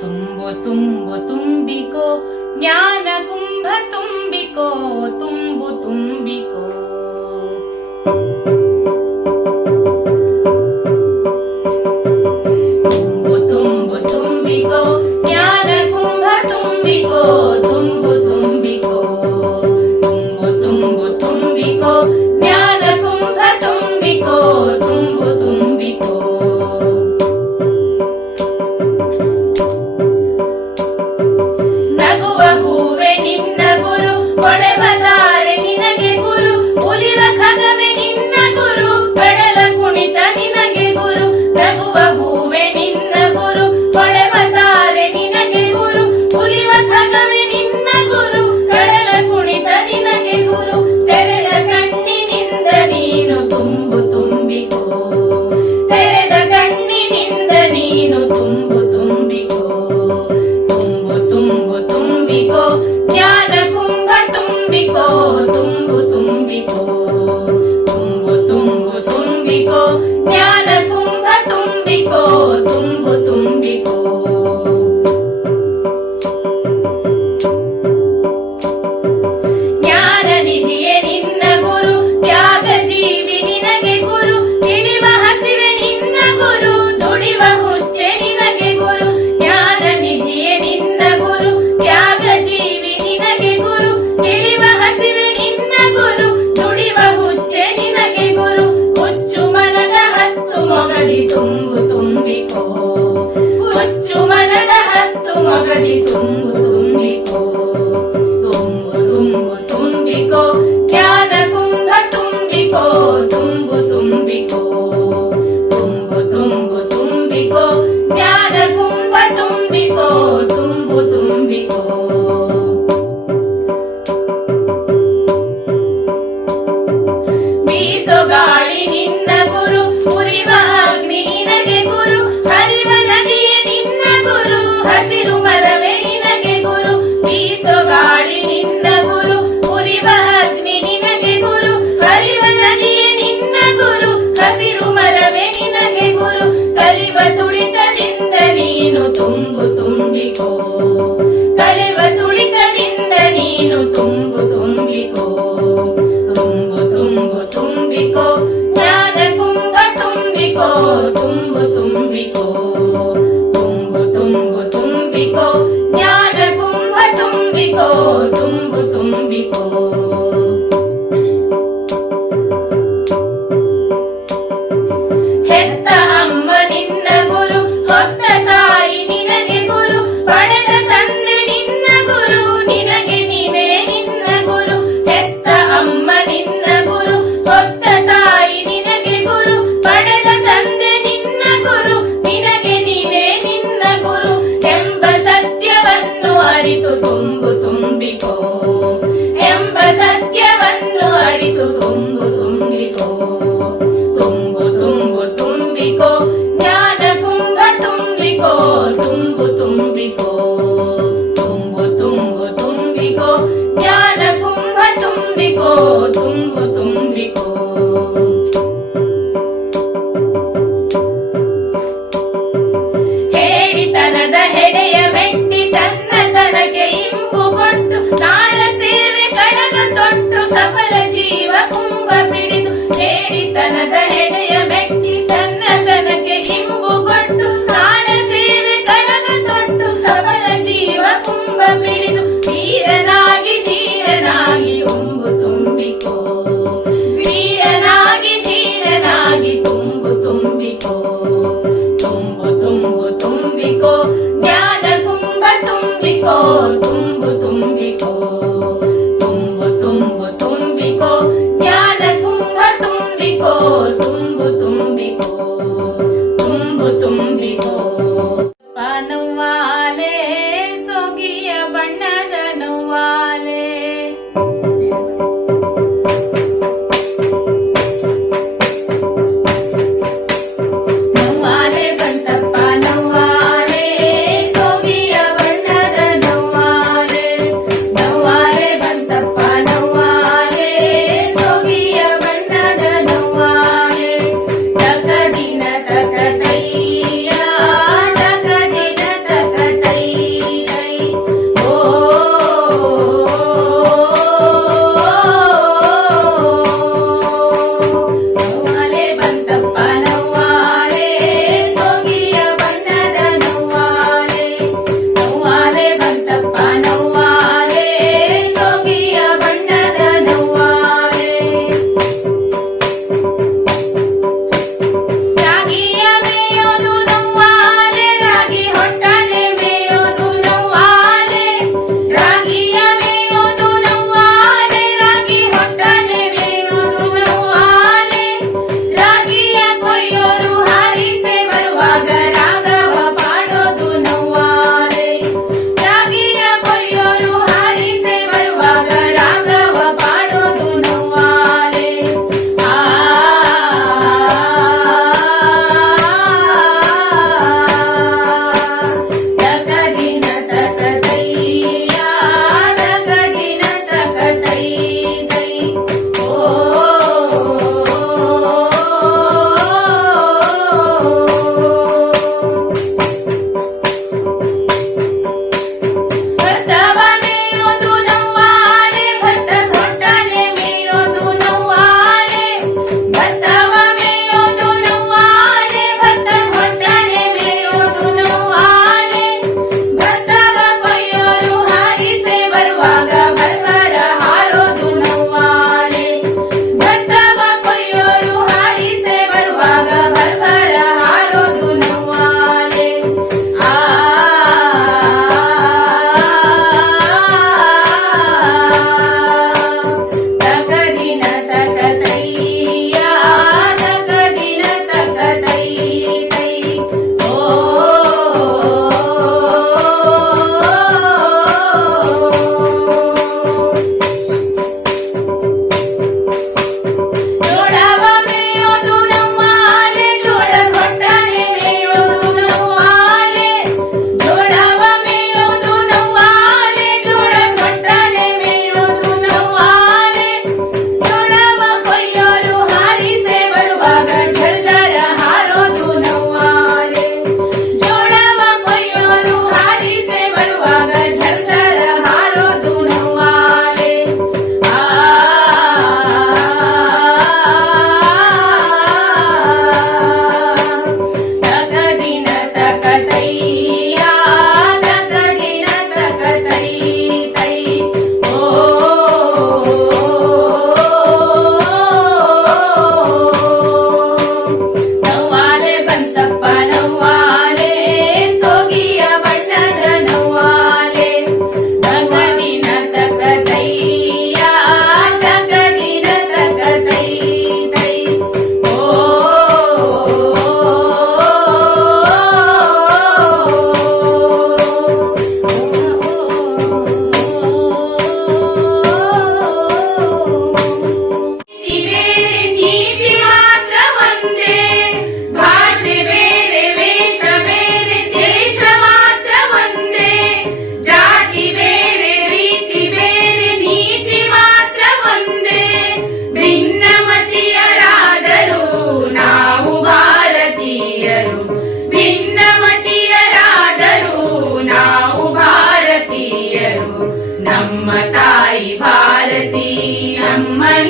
ತುಂಬು ತುಂಬು ತುಂಬಿಕೋ ಜ್ಞಾನ ಕುಂಭ ತುಂಬಿಕೋ ತುಂಬು ತುಂಬಿಕೋ. ತುಂಬು ತುಂಬಿಕೋ. ಹೆತ್ತ ಅಮ್ಮ ನಿನ್ನ ಗುರು, ಹೊತ್ತ ತಾಯಿ ನಿನಗೆ ಗುರು, ಪಡೆದ ತಂದೆ ನಿನ್ನ ಗುರು, ನಿನಗೆ ನೀವೇ ನಿನ್ನ ಗುರು. ಹೆತ್ತ ಅಮ್ಮ ನಿನ್ನ ಗುರು ತಾಯಿ ನಿನಗೆ ಗುರು, ಪಡೆದ Oh.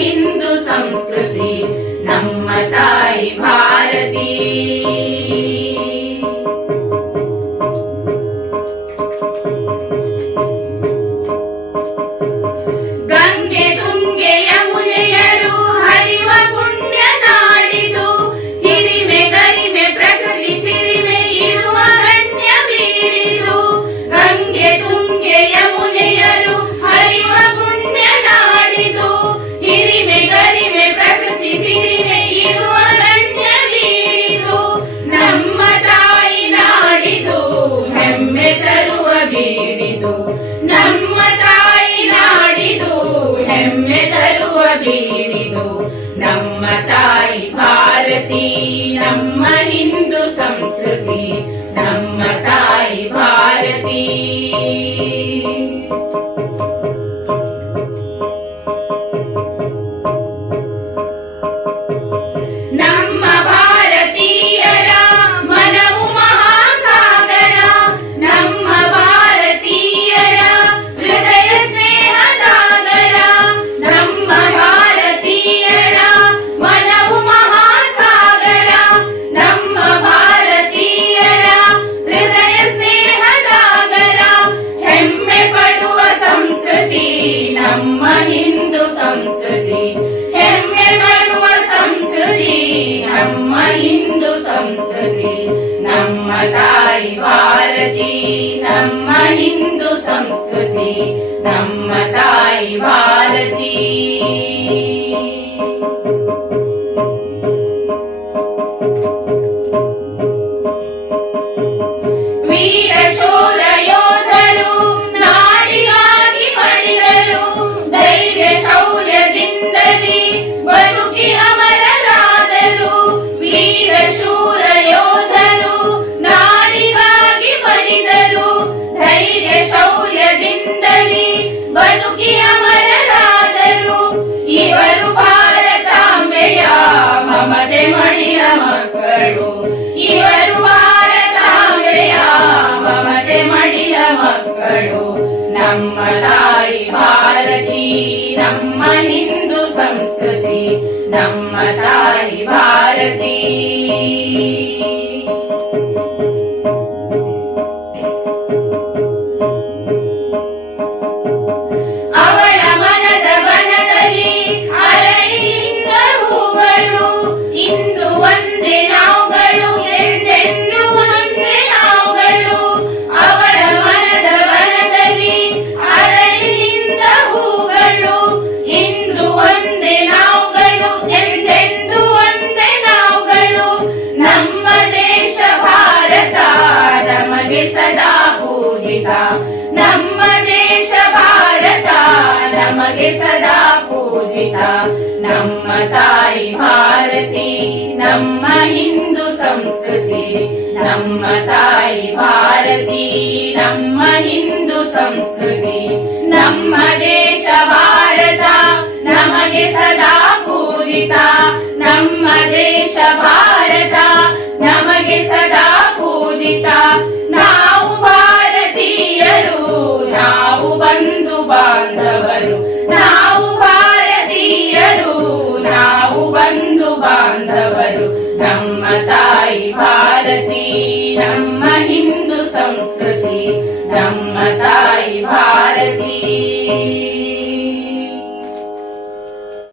in ನಮ್ಮ ತಾಯಿ ಭಾರತಿ ನಮ್ಮ ಹಿಂದೂ ಸಂಸ್ಕೃತಿ ನಮ್ಮ ತಾಯಿ ಭಾರತಿ ನಮ್ಮ ಹಿಂದೂ ಸಂಸ್ಕೃತಿ. ನಮ್ಮ ತಾಯಿ ಭಾರತಿ ನಮ್ಮ ತಾಯಿ ಭಾರತಿ ನಮ್ಮ ಹಿಂದೂ ಸಂಸ್ಕೃತಿ ನಮ್ಮ ತಾಯಿ ಭಾರತಿ ನಮಗೆ ಸದಾ ಪೂಜಿತ. ನಮ್ಮ ತಾಯಿ ಭಾರತಿ, ನಮ್ಮ ಹಿಂದೂ ಸಂಸ್ಕೃತಿ. ನಮ್ಮ ತಾಯಿ ಭಾರತಿ, ನಮ್ಮ ಹಿಂದೂ ಸಂಸ್ಕೃತಿ. ನಮ್ಮ ದೇಶ ಭಾರತ ನಮಗೆ ಸದಾ ಪೂಜಿತ. ನಮ್ಮ ದೇಶ ಭಾರತ